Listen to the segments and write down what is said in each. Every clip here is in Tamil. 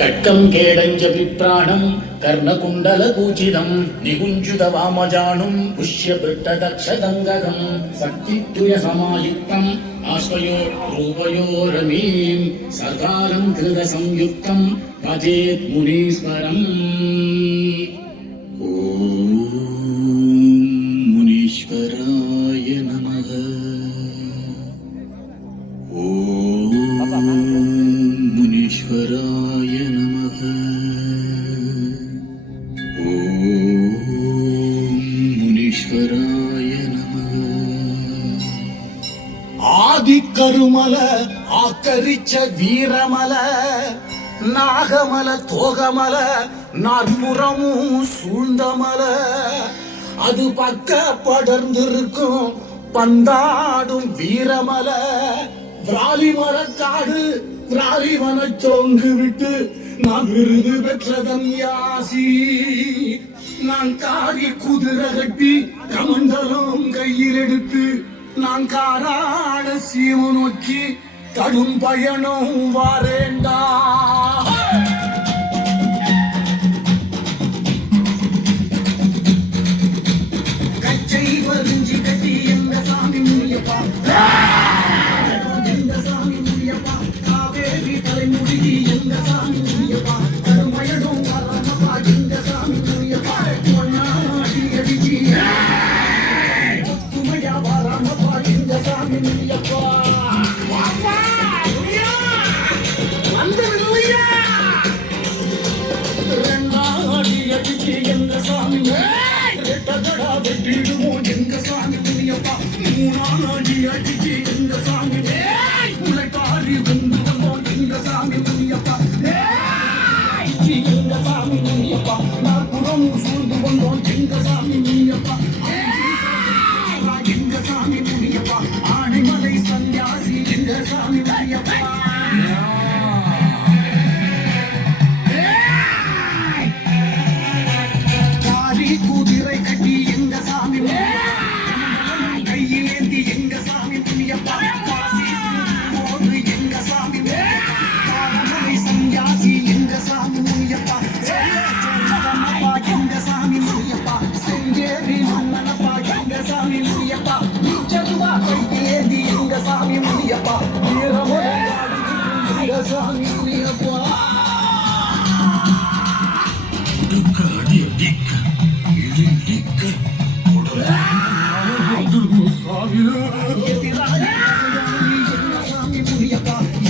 கட்கம் கேடஞ்ச விப்ராணம் கர்ணகுண்டல பூஜிதம் நிகுஞ்சுத வாமஜானும் புஷ்ய பிருட்டதக்ஷதங்ககம் சக்தித்வய சமாயுக்தம் ஆஸ்வயோ ரூபயோரமீம் சர்வாலம் கிருத சம்யுக்தம் பஜேத் முனீஸ்வரம். ஆதிக்கருமல ஆக்கரிச்ச வீரமல நாகமல தோகமல நாற்புறமும் சூழ்ந்தமல அது பக்க படர்ந்திருக்கும் பந்தாடும் வீரமல விராலிமரக்காடு விராலிமன சோங்கு விட்டு நான் விருது பெற்றதன் யாசி. நான் காரி குதிரை கட்டி கமண்டலம் கையில் எடுத்து நான் காராட சீம நோக்கி கடும் பயணம் வாரேண்டா. கச்சை வரிஞ்சி கட்டி எங்க சாமி முனியப்பா, எங்க சாமி முனியப்பா, காவேரி தலைமுடி எங்க சாமி முனியப்பா, கடுமயனும் வரமப்பா எங்க சாமி முனியப்பா, பொன்னாடி அடிச்சி துமையா வரமப்பா எங்க சாமி முனியப்பா. ரெண்டாடி அடிச்சி எங்க சாமி வெட்டிடுவோம் எங்க சாமி முனியப்பா, மூணாடி அடிச்சி எங்க சாமி உழைக்காரி கொண்டு வந்தோம் எங்க சாமி முனியப்பா, எங்க சாமி முனியப்பா, நாற்புறம் சூழ்ந்து கொண்டோம் எங்க சாமி முனியப்பா, எங்க சாமி முனியப்பா, ஆனைமலை சன்னியாசி எங்க சாமி முனியப்பா. குதிரை கட்டி எங்க சாமி கையிலேந்தி எங்க சாமி முனியப்பா, போது எங்க சாமி ஆனைமலை சன்னியாசி எங்க சாமி முனியப்பா, எங்க சாமி முனியப்பா, செஞ்சேரி மன்னனப்பா எங்க சாமி முனியப்பா, நீச்சதுவா கையிலேந்தி எங்க சாமி முனியப்பா, எங்க சாமி முனியப்பா.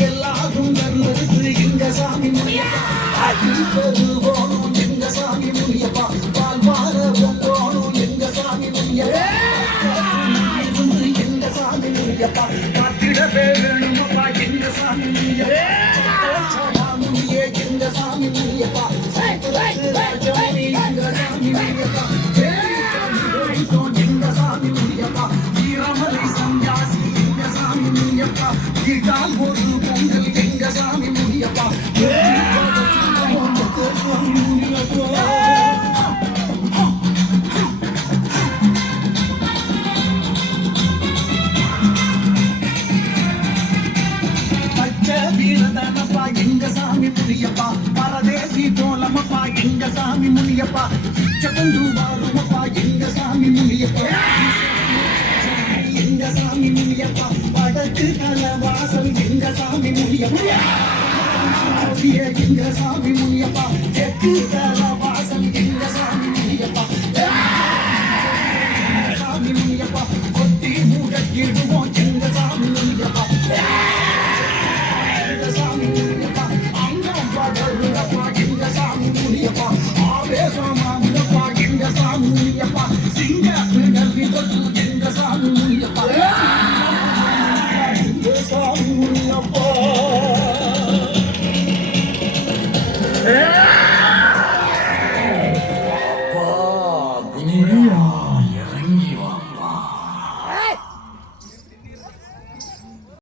எல்லாரும் வருவது எங்க சாமி முனியப்பா, எங்க சாமி முனியப்பா, பால் மாற போகணும் எங்க சாமி முனியப்பா, எங்க சாமி முனியப்பா, காத்திடவே வேணுமப்பா எங்க சாமி முனியப்பா, எங்க சாமி முனியப்பா, எங்க சாமி முனியப்பா, எங்க சாமி முனியப்பா, வீரமலை சன்னியாசி எங்க சாமி முனியப்பா, வீட்டால் ஒரு பொங்கல் எங்க சாமி முனியப்பா, பச்சை வீரதனப்பா எங்க சாமி முனியப்பா, பரதேசி கோலமப்பா எங்க சாமி முனியப்பா, கொண்டு வாருமப்பா எங்க சாமி முனியப்பா, எங்க சாமி முனியப்பா, வடக்கு கலவாசல் எங்க சாமி முனியப்பா, எங்க சாமி முனியப்பா, தெற்கு கலவாசல் எங்க சாமி முனியப்பா, சாமி முனியப்பா, கொத்தி மூடக்கிடுவோம் எங்க சாமி முனியப்பா, எங்க சாமி முனியப்பா, அங்கம் படருடப்பா எங்க சாமி முனியப்பா, ஆவேசமாமுடப்பா எங்க சாமி முனியப்பா, சிங்க பிடவி தொட்டு எங்க சாமி முனியப்பா, எங்க சாமி முனியப்பா.